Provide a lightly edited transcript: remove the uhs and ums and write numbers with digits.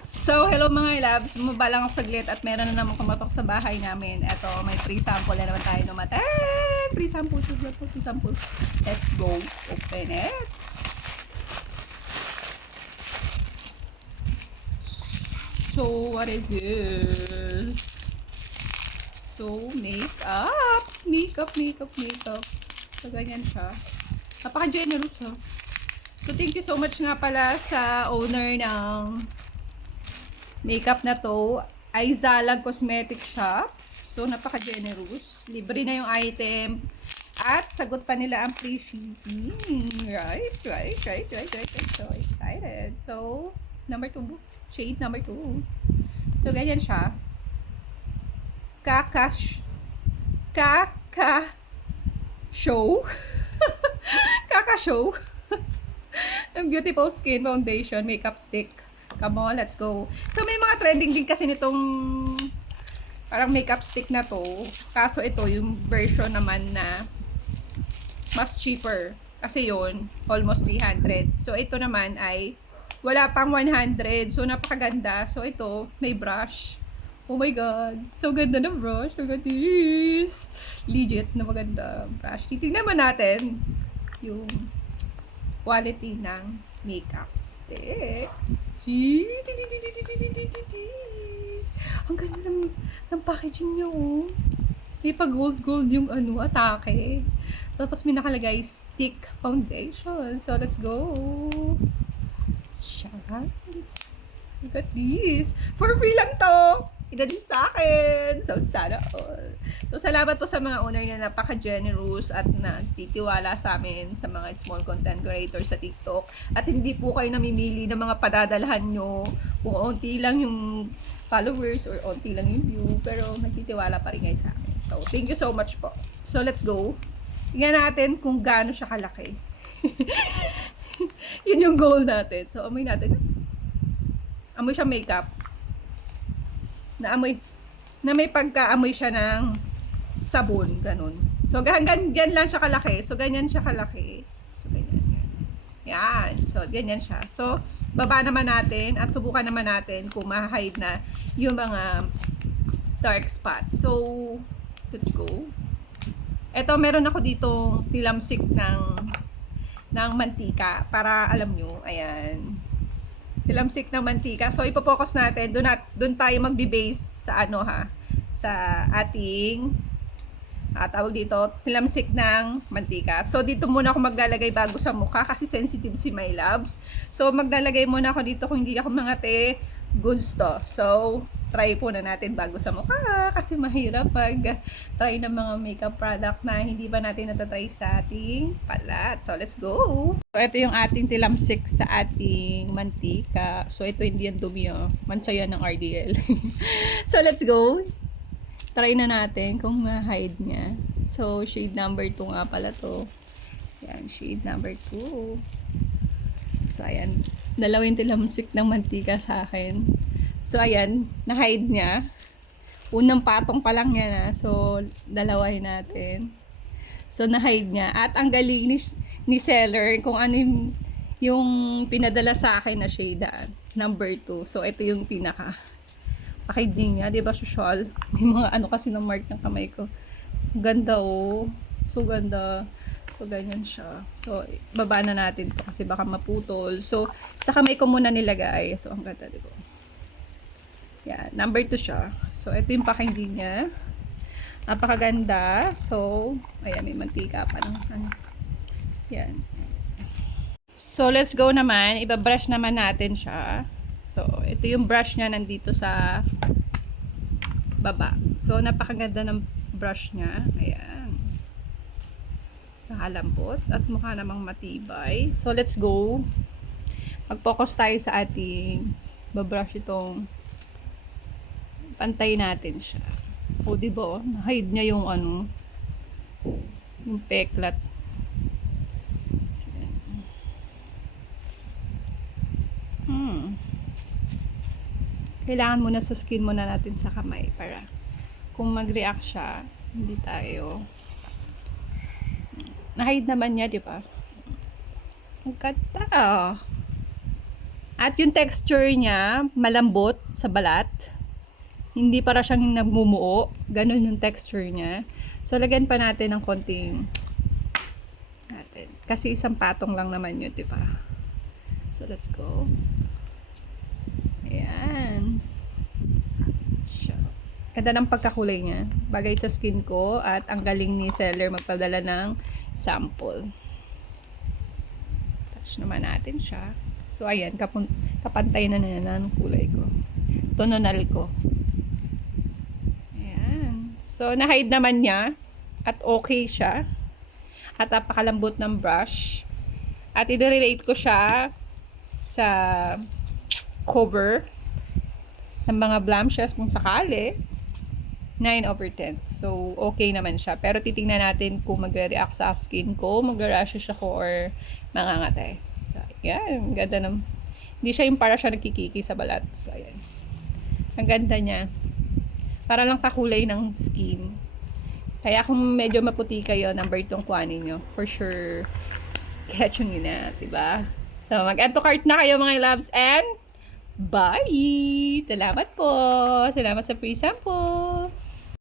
So, hello mga loves. Bumaba lang ako saglit at meron na naman kumatok sa bahay namin. Eto, may free sample na naman tayo numatay. Free sample, free sample. Let's go. Open it. So, what is this? So, makeup. Makeup. So, ganyan siya. Napaka-generous ha. So, thank you so much nga pala sa owner ng makeup na to. Ay Zalag Cosmetic Shop. So, napaka-generous. Libre na yung item. At sagot pa nila ang free shipping. Right. So excited. So, number 2. Shade number 2. So, ganyan siya. Kaka show. Kaka show. Ang Beautiful Skin Foundation Makeup Stick. Come on, let's go. So, may mga trending din kasi nitong parang makeup stick na to. Kaso ito, yung version naman na mas cheaper. Kasi yun, almost 300. So, ito naman ay wala pang 100. So, napakaganda. So, ito, may brush. Oh my God. So, ganda ng brush. Look at this. Legit na maganda brush. Titignan mo natin yung quality ng makeup sticks. Ang ganda ng packaging niya, oh. May pa gold yung atake. Tapos may nakalagay stick foundation. So, let's go. Shucks. Look at this. For free lang to. Idalhin sa akin. So, sana all. So, salamat po sa mga owner na napaka-generous at nagtitiwala sa amin sa mga small content creators sa TikTok. At hindi po kayo namimili ng mga padadalhan nyo kung onti lang yung followers or onti lang yung view. Pero nagtitiwala pa rin kayo sa amin. So, thank you so much po. So, let's go. Tingnan natin kung gaano siya kalaki. Yun yung goal natin. So, amoy natin. Amoy siya makeup. Na may pagka-amoy siya ng sabon, ganun. So, ganyan lang siya kalaki. So, ganyan siya kalaki. So, ganyan. Yan. So, ganyan siya. So, baba naman natin at subukan naman natin kung ma-hide na yung mga dark spot. So, let's go. Ito, meron ako dito tilamsik ng mantika para alam nyo, ayan. Tilamsik ng mantika. So, ipo-focus natin. Doon tayo magbe-base sa sa ating tawag dito, tilamsik ng mantika. So, dito muna ako maglalagay bago sa mukha kasi sensitive si my loves. So, maglalagay muna ako dito kung hindi ako mangate. Goods to. So, try po na natin bago sa mukha kasi mahirap pag try ng mga makeup product na hindi ba natin natatry sa ating palat. So, let's go! So, ito yung ating tilamsik sa ating mantika. So, ito hindi yan dumi, oh. Mancha yan ng RDL. So, let's go! Try na natin kung ma-hide niya. So, shade number 2 nga pala to. Yan, shade number 2. So, ayan. Dalawin tilamsik ng mantika sa akin. So, ayan. Na-hide niya. Unang patong pa lang yan, ha. So, dalawahin natin. So, na-hide niya. At ang galing ni seller kung ano yung pinadala sa akin na shade, number 2. So, ito yung pinaka packaging niya. Diba, social? May mga kasi ng mark ng kamay ko. Ganda, oh. So, ganda. So, ganyan siya. So, baba na natin to kasi baka maputol. So, sa kamay ko muna nilagay. So, ang ganda, diba? Yan. Number 2 siya. So, ito yung packaging niya. Napakaganda. So, ayan, may mantika pa ng Yan. So, let's go naman. Iba-brush naman natin siya. So, ito yung brush niya nandito sa baba. So, napakaganda ng brush niya. Ayan. Nakalambot at mukha namang matibay. So, let's go. Mag-focus tayo sa ating babrush itong pantay natin siya. O, diba? Na-hide niya yung yung peklat. Kailangan muna sa skin muna natin sa kamay para kung mag-react siya, hindi tayo na-hide naman niya, di ba? Ang ganda. At yung texture niya, malambot sa balat. Hindi para siyang nagmumuo. Ganun yung texture niya. So, lagyan pa natin ng konting natin. Kasi isang patong lang naman yun, di ba? So, let's go. Ayan. So, ganda ng pagkakulay niya. Bagay sa skin ko at ang galing ni seller magpadala ng sample. Touch naman natin siya. So, ayan. Kapantay na ng kulay ko. Tonal ko. Ayan. So, na-hide naman niya. At okay siya. At napakalambot ng brush. At i-rate ko siya sa cover ng mga blemishes kung sakali. 9/10. So, okay naman siya. Pero titingnan natin kung mag-react sa skin ko, mag-rashes ako, or mangangatay. So, ayan. Ganda ng... Hindi siya yung para siya nagkikiki sa balat. So, ayan. Ang ganda niya. Para lang kakulay ng skin. Kaya kung medyo maputi kayo, number 2 kuhanin nyo. For sure, catch nyo na. Diba? So, mag-add to cart na kayo mga loves. And, bye! Salamat po! Salamat sa free sample!